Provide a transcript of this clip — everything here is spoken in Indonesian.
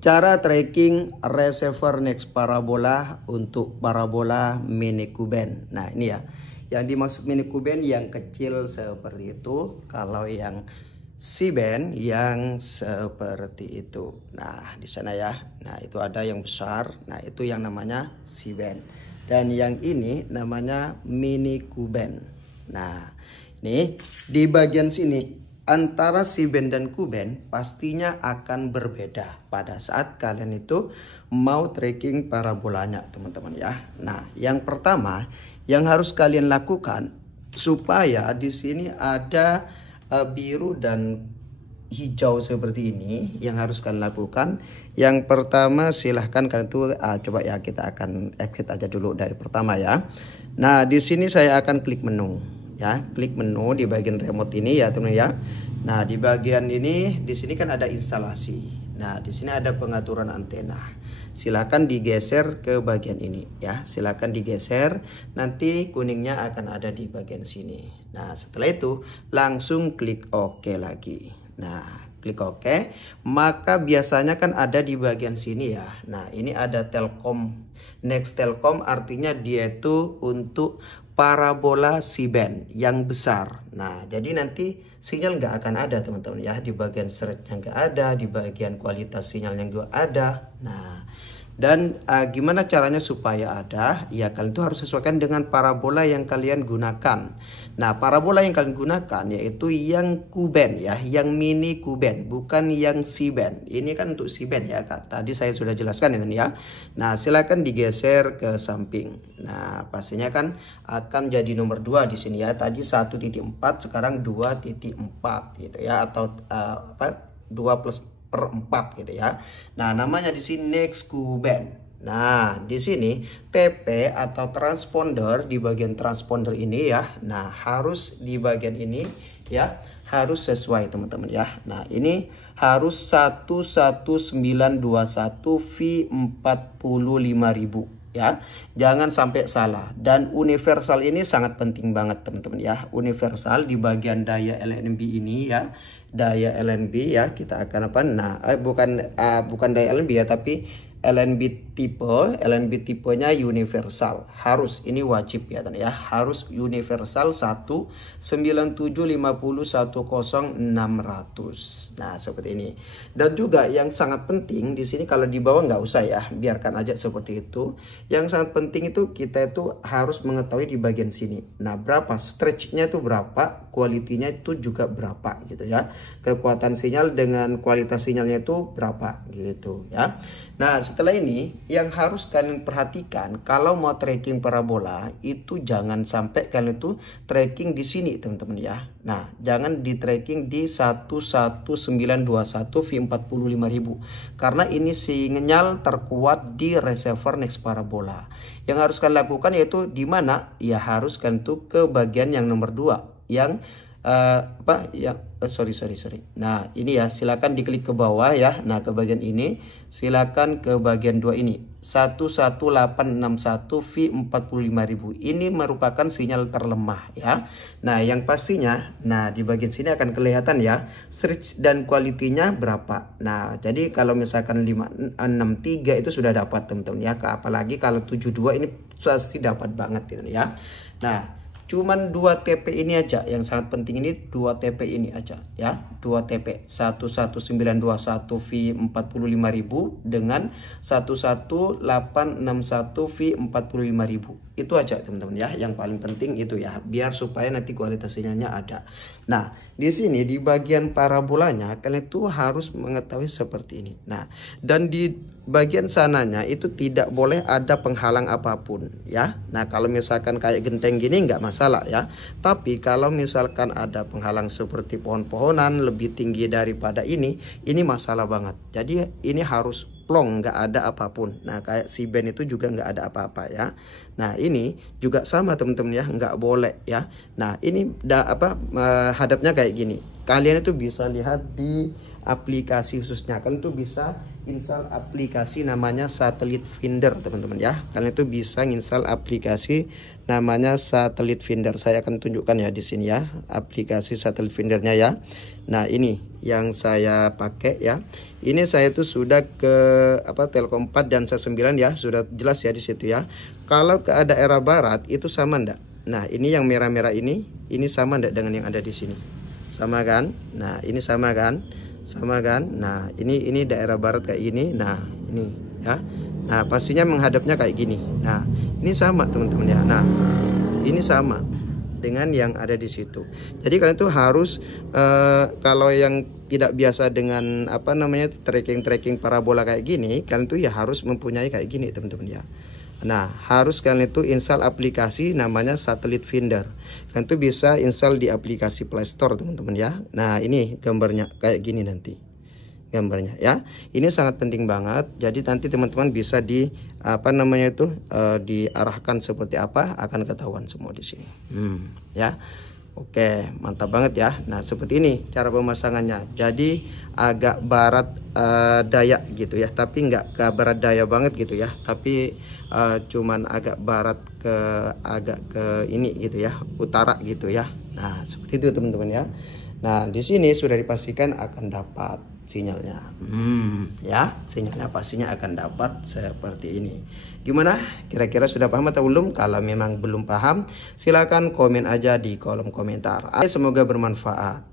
Cara tracking receiver next parabola untuk parabola mini Cuben. Nah ini ya, yang dimaksud mini Cuben yang kecil seperti itu. Kalau yang C-band yang seperti itu. Nah di sana ya, nah itu ada yang besar. Nah itu yang namanya C-band. Dan yang ini namanya mini Cuben. Nah ini di bagian sini antara C-band dan Cuben pastinya akan berbeda pada saat kalian itu mau tracking parabolanya teman-teman ya. Nah yang pertama yang harus kalian lakukan supaya di sini ada biru dan hijau seperti ini, yang harus kalian lakukan yang pertama silahkan kalian tuh coba ya, kita akan exit aja dulu dari pertama ya. Nah di sini saya akan klik menu ya, klik menu di bagian remote ini ya teman ya. Nah di bagian ini di sini kan ada instalasi. Nah di sini ada pengaturan antena. Silakan digeser ke bagian ini ya, silakan digeser, nanti kuningnya akan ada di bagian sini. Nah setelah itu langsung klik OK lagi. Nah klik OK, maka biasanya kan ada di bagian sini ya. Nah ini ada Telkom, Next Telkom, artinya dia itu untuk parabola C-band yang besar. Nah jadi nanti sinyal nggak akan ada teman-teman ya, di bagian threadnya nggak ada, di bagian kualitas sinyalnya juga ada. Nah dan gimana caranya supaya ada? Ya kalian itu harus sesuaikan dengan parabola yang kalian gunakan. Nah parabola yang kalian gunakan yaitu yang Cuben ya, yang mini Cuben, bukan yang C-band. Ini kan untuk C-band ya Kak. Tadi saya sudah jelaskan ini ya. Nah silakan digeser ke samping. Nah pastinya kan akan jadi nomor 2 di sini ya. Tadi 1.4 sekarang 2.4 gitu ya, atau 2+/4 gitu ya. Nah, namanya di sini Next Cuben. Nah, di sini TP atau transponder, di bagian transponder ini ya. Nah, harus di bagian ini ya, harus sesuai teman-teman ya. Nah, ini harus 11921 V45000 ya, jangan sampai salah. Dan universal ini sangat penting banget teman-teman ya. Universal di bagian daya LNB ini ya, daya LNB ya, kita akan apa, nah bukan daya LNB ya, tapi LNB tipenya universal, harus, ini wajib ya teman ya, harus universal 19750100600. Nah seperti ini. Dan juga yang sangat penting di sini, kalau di bawah nggak usah ya, biarkan aja seperti itu. Yang sangat penting itu kita itu harus mengetahui di bagian sini. Nah berapa stretchnya itu, berapa kualitinya itu juga berapa gitu ya, kekuatan sinyal dengan kualitas sinyalnya itu berapa gitu ya. Nah setelah ini yang harus kalian perhatikan kalau mau tracking parabola itu jangan sampai kalian itu tracking di sini teman-teman ya. Nah jangan di tracking di 11921 V45000 karena ini sinyal terkuat di receiver next parabola. Yang harus kalian lakukan yaitu di mana ya, harus kalian tuh ke bagian yang nomor 2 yang sorry. Nah ini ya, silakan diklik ke bawah ya. Nah ke bagian ini silakan ke bagian 2 ini 11861 V45000. Ini merupakan sinyal terlemah ya. Nah yang pastinya, nah di bagian sini akan kelihatan ya stretch dan kualitinya berapa. Nah jadi kalau misalkan 563 itu sudah dapat teman-teman ya, apalagi kalau 72 ini pasti dapat banget gitu ya. Nah cuman 2 TP ini aja yang sangat penting, ini 2 TP ini aja ya, 2 TP 11921 V45000 dengan 11861 V45000. Itu aja teman-teman ya, yang paling penting itu ya, biar supaya nanti kualitas sinyalnya ada. Nah di sini di bagian parabolanya kalian itu harus mengetahui seperti ini. Nah dan di bagian sananya itu tidak boleh ada penghalang apapun ya. Nah kalau misalkan kayak genteng gini nggak masalah ya, tapi kalau misalkan ada penghalang seperti pohon-pohonan lebih tinggi daripada ini masalah banget. Jadi ini harus plong, nggak ada apapun. Nah kayak si band itu juga nggak ada apa-apa ya. Nah ini juga sama teman-teman ya, nggak boleh ya. Nah ini hadapnya kayak gini. Kalian itu bisa lihat di aplikasi khususnya, kalian tuh bisa install aplikasi namanya Satellite Finder teman-teman ya. Kalian itu bisa install aplikasi namanya Satellite Finder. Saya akan tunjukkan ya di sini ya aplikasi Satellite Findernya ya. Nah ini yang saya pakai ya. Ini saya tuh sudah ke Telkom 4 dan C9 ya, sudah jelas ya di situ ya. Kalau ke daerah barat itu sama ndak? Nah ini yang merah-merah ini sama ndak dengan yang ada di sini? Sama kan? Nah ini sama kan? Sama kan? Nah ini daerah barat kayak gini. Nah ini ya. Nah pastinya menghadapnya kayak gini. Nah ini sama teman-teman ya. Nah ini sama dengan yang ada di situ. Jadi kalian tuh harus kalau yang tidak biasa dengan tracking parabola kayak gini, kalian tuh ya harus mempunyai kayak gini teman-teman ya. Nah harus kalian itu install aplikasi namanya Satellite Finder. Kalian tuh bisa install di aplikasi Play Store teman-teman ya. Nah ini gambarnya kayak gini nanti gambarnya ya. Ini sangat penting banget. Jadi nanti teman-teman bisa diarahkan seperti apa akan ketahuan semua di sini. Ya. Oke, mantap banget ya. Nah, seperti ini cara pemasangannya. Jadi agak barat daya gitu ya, tapi nggak ke barat daya banget gitu ya. Tapi cuman agak barat agak ke ini gitu ya, utara gitu ya. Nah, seperti itu teman-teman ya. Nah, di sini sudah dipastikan akan dapat sinyalnya. Ya, sinyalnya pastinya akan dapat seperti ini. Gimana? Kira-kira sudah paham atau belum? Kalau memang belum paham, silakan komen aja di kolom komentar. Semoga bermanfaat.